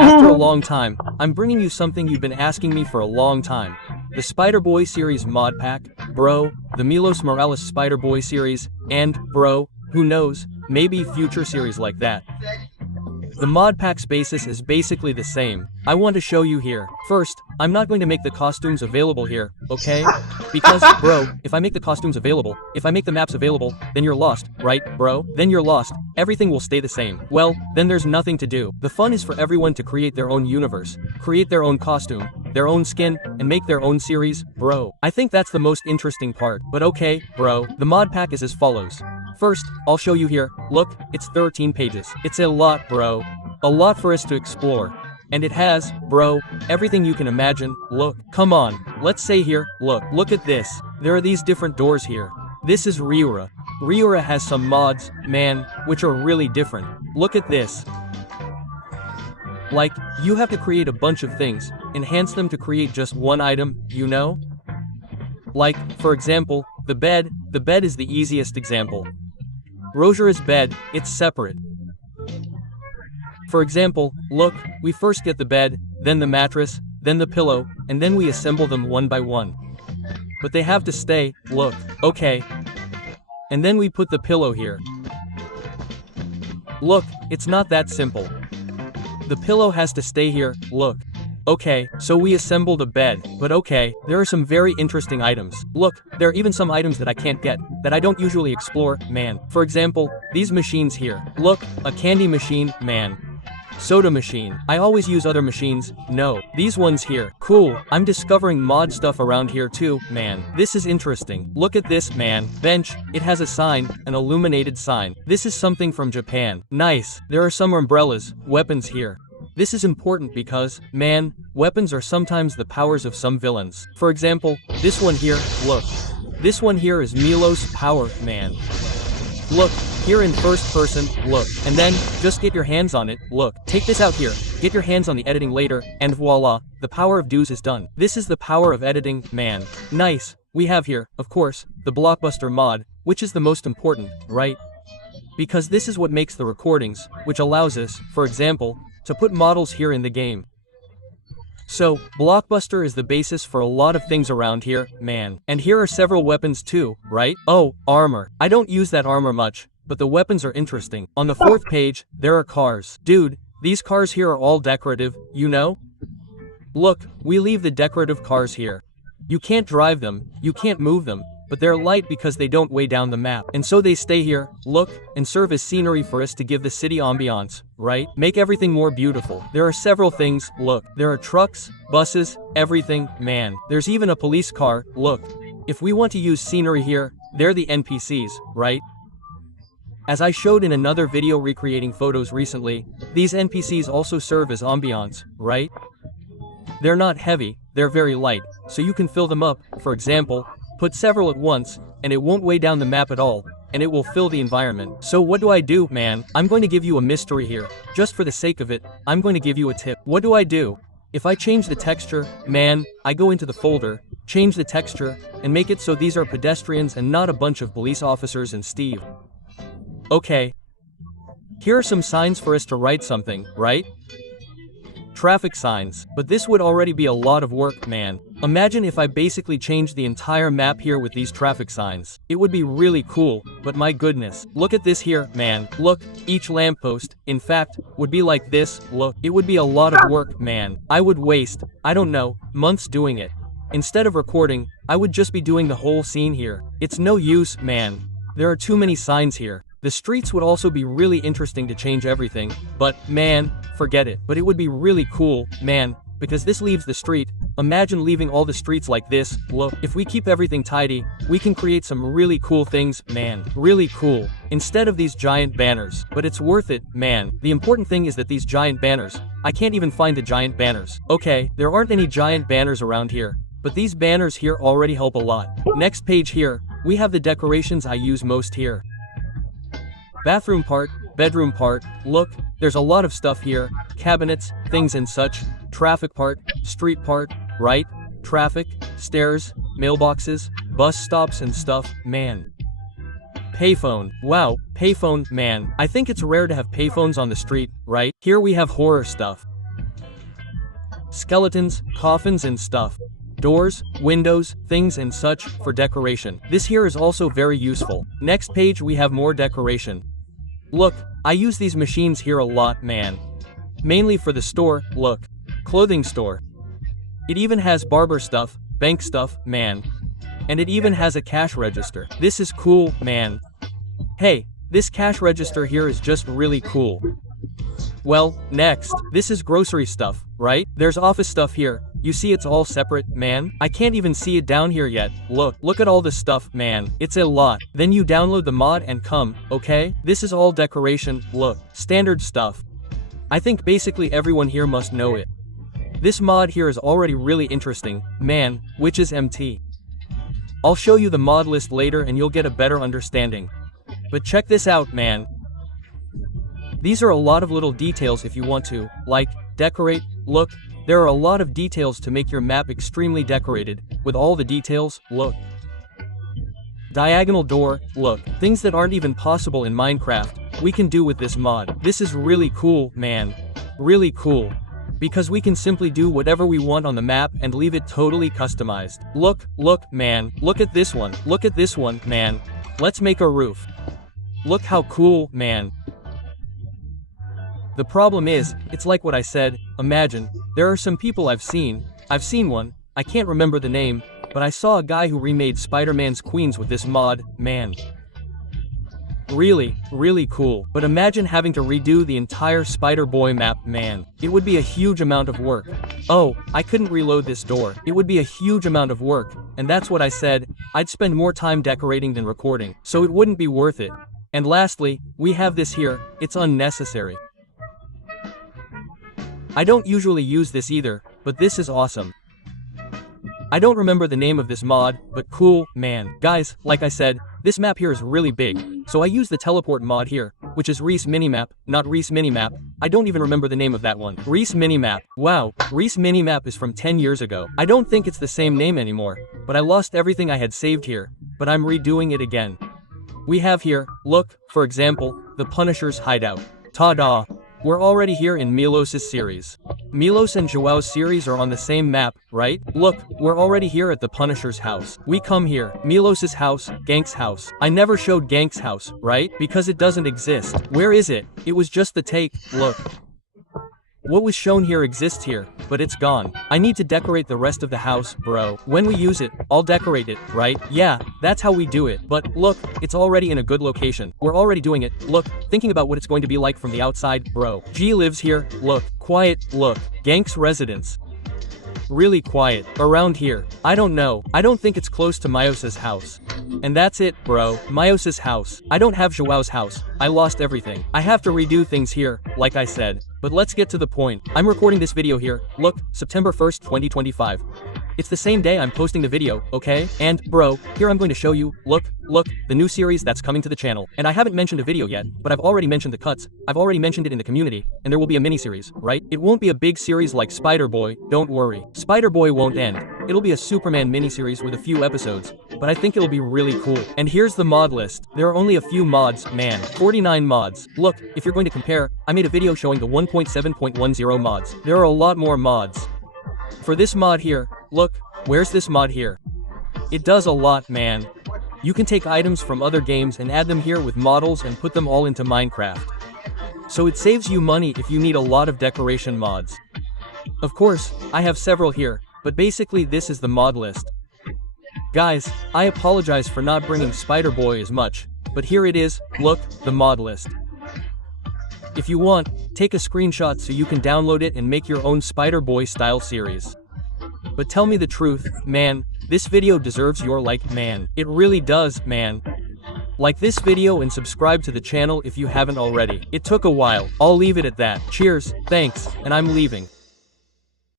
After a long time, I'm bringing you something you've been asking me for a long time. The Spider-Boy series mod pack, bro, the Milos Morales Spider-Boy series, and, bro, who knows, maybe future series like that. The mod pack's basis is basically the same. I want to show you here. First, I'm not going to make the costumes available here, okay? Because, bro, if I make the costumes available, if I make the maps available, then you're lost, right, bro? Then you're lost. Everything will stay the same. Well, then there's nothing to do. The fun is for everyone to create their own universe, create their own costume, their own skin, and make their own series, bro. I think that's the most interesting part. But okay, bro, the mod pack is as follows. First, I'll show you here. Look, it's 13 pages. It's a lot, bro. A lot for us to explore. And it has, bro, everything you can imagine. Look, come on. Let's say here, look at this. There are these different doors here. This is Ryura. Ryura has some mods, man, which are really different. Look at this. Like, you have to create a bunch of things, enhance them to create just one item, you know? Like, for example, the bed is the easiest example. Rogera's bed, it's separate. For example, look, we first get the bed, then the mattress, then the pillow, and then we assemble them one by one. But they have to stay, look, okay. And then we put the pillow here. Look, it's not that simple. The pillow has to stay here, look. Okay, so we assembled a bed, but okay, there are some very interesting items. Look, there are even some items that I can't get, that I don't usually explore, man. For example, these machines here. Look, a candy machine, man. Soda machine. I always use other machines. No, these ones here. Cool. I'm discovering mod stuff around here too, man. This is interesting. Look at this, man. Bench. It has a sign, an illuminated sign. This is something from Japan. Nice. There are some umbrellas, weapons here. This is important because, man, weapons are sometimes the powers of some villains. For example, this one here, look. This one here is Milo's power, man. Look, here in first person, look. And then, just get your hands on it, look. Take this out here, get your hands on the editing later, and voila, the power of dues is done. This is the power of editing, man. Nice. We have here, of course, the blockbuster mod, which is the most important, right? Because this is what makes the recordings, which allows us, for example, to put models here in the game. So, Blockbuster is the basis for a lot of things around here, man. And here are several weapons too, right? Oh, armor. I don't use that armor much, but the weapons are interesting. On the 4th page, there are cars. Dude, these cars here are all decorative, you know? Look, we leave the decorative cars here. You can't drive them, you can't move them, but they're light because they don't weigh down the map. And so they stay here, look, and serve as scenery for us to give the city ambiance, right? Make everything more beautiful. There are several things, look. There are trucks, buses, everything, man. There's even a police car, look. If we want to use scenery here, they're the NPCs, right? As I showed in another video recreating photos recently, these NPCs also serve as ambiance, right? They're not heavy, they're very light, so you can fill them up, for example, put several at once, and it won't weigh down the map at all, and it will fill the environment. So what do I do, man? I'm going to give you a mystery here. Just for the sake of it, I'm going to give you a tip. What do I do? If I change the texture, man, I go into the folder, change the texture, and make it so these are pedestrians and not a bunch of police officers and Steve. Okay. Here are some signs for us to write something, right? Traffic signs. But this would already be a lot of work, man. Imagine if I basically changed the entire map here with these traffic signs. It would be really cool, but my goodness. Look at this here, man. Look, each lamppost, in fact, would be like this, look. It would be a lot of work, man. I would waste, I don't know, months doing it. Instead of recording, I would just be doing the whole scene here. It's no use, man. There are too many signs here. The streets would also be really interesting to change everything, but, man, forget it. But it would be really cool, man, because this leaves the street. Imagine leaving all the streets like this, look. If we keep everything tidy, we can create some really cool things, man. Really cool. Instead of these giant banners. But it's worth it, man. The important thing is that these giant banners, I can't even find the giant banners. Okay, there aren't any giant banners around here, but these banners here already help a lot. Next page here, we have the decorations I use most here. Bathroom part, bedroom part, look, there's a lot of stuff here, cabinets, things and such, traffic part, street part, right, traffic, stairs, mailboxes, bus stops and stuff, man. Payphone. Wow, payphone, man. I think it's rare to have payphones on the street, right? Here we have horror stuff. Skeletons, coffins and stuff. Doors, windows, things and such, for decoration. This here is also very useful. Next page we have more decoration. Look, I use these machines here a lot, man. Mainly for the store, look. Clothing store. It even has barber stuff, bank stuff, man. And it even has a cash register. This is cool, man. Hey, this cash register here is just really cool. Well, next, this is grocery stuff, right? There's office stuff here. You see it's all separate, man? I can't even see it down here yet. Look at all this stuff, man. It's a lot. Then you download the mod and come, okay? This is all decoration, look. Standard stuff. I think basically everyone here must know it. This mod here is already really interesting, man, which is MT. I'll show you the mod list later and you'll get a better understanding. But check this out, man. These are a lot of little details if you want to, like, decorate, look, there are a lot of details to make your map extremely decorated, with all the details, look. Diagonal door, look, things that aren't even possible in Minecraft, we can do with this mod. This is really cool, man. Really cool. Because we can simply do whatever we want on the map and leave it totally customized. Look, man, look at this one, man. Let's make a roof. Look how cool, man. The problem is, it's like what I said, imagine, there are some people I've seen one, I can't remember the name, but I saw a guy who remade Spider-Man's Queens with this mod, man. Really, really cool. But imagine having to redo the entire Spider-Boy map, man. It would be a huge amount of work. Oh, I couldn't reload this door. It would be a huge amount of work, and that's what I said, I'd spend more time decorating than recording, so it wouldn't be worth it. And lastly, we have this here, it's unnecessary. I don't usually use this either, but this is awesome. I don't remember the name of this mod, but cool, man. Guys, like I said, this map here is really big, so I use the teleport mod here, which is Reese Minimap, not Reese Minimap. I don't even remember the name of that one. Reese Minimap. Wow, Reese Minimap is from 10 years ago. I don't think it's the same name anymore, but I lost everything I had saved here, but I'm redoing it again. We have here, look, for example, the Punisher's hideout. Ta-da! We're already here in Milos's series. Milos and Joao's series are on the same map, right? Look, we're already here at the Punisher's house. We come here, Milos's house, Gank's house. I never showed Gank's house, right? Because it doesn't exist. Where is it? It was just the take, look. What was shown here exists here, but it's gone. I need to decorate the rest of the house, bro. When we use it, I'll decorate it, right? Yeah, that's how we do it. But look, it's already in a good location. We're already doing it. Look, thinking about what it's going to be like from the outside, bro. G lives here, look. Quiet, look. Gank's residence. Really quiet. Around here. I don't know. I don't think it's close to Mios's house. And that's it, bro. Mios's house. I don't have Joao's house. I lost everything. I have to redo things here, like I said. But let's get to the point. I'm recording this video here. Look, September 1st, 2025. It's the same day I'm posting the video, okay? And, bro, here I'm going to show you, look, the new series that's coming to the channel. And I haven't mentioned a video yet, but I've already mentioned the cuts, I've already mentioned it in the community, and there will be a mini-series, right? It won't be a big series like Spider-Boy, don't worry. Spider-Boy won't end. It'll be a Superman mini-series with a few episodes, but I think it'll be really cool. And here's the mod list. There are only a few mods, man. 49 mods. Look, if you're going to compare, I made a video showing the 1.7.10 mods. There are a lot more mods. For this mod here, look, where's this mod here? It does a lot, man. You can take items from other games and add them here with models and put them all into Minecraft. So it saves you money if you need a lot of decoration mods. Of course, I have several here, but basically this is the mod list. Guys, I apologize for not bringing Spider-Boy as much, but here it is, look, the mod list. If you want, take a screenshot so you can download it and make your own Spider-Boy style series. But tell me the truth, man, this video deserves your like, man. It really does, man. Like this video and subscribe to the channel if you haven't already. It took a while. I'll leave it at that. Cheers, thanks, and I'm leaving.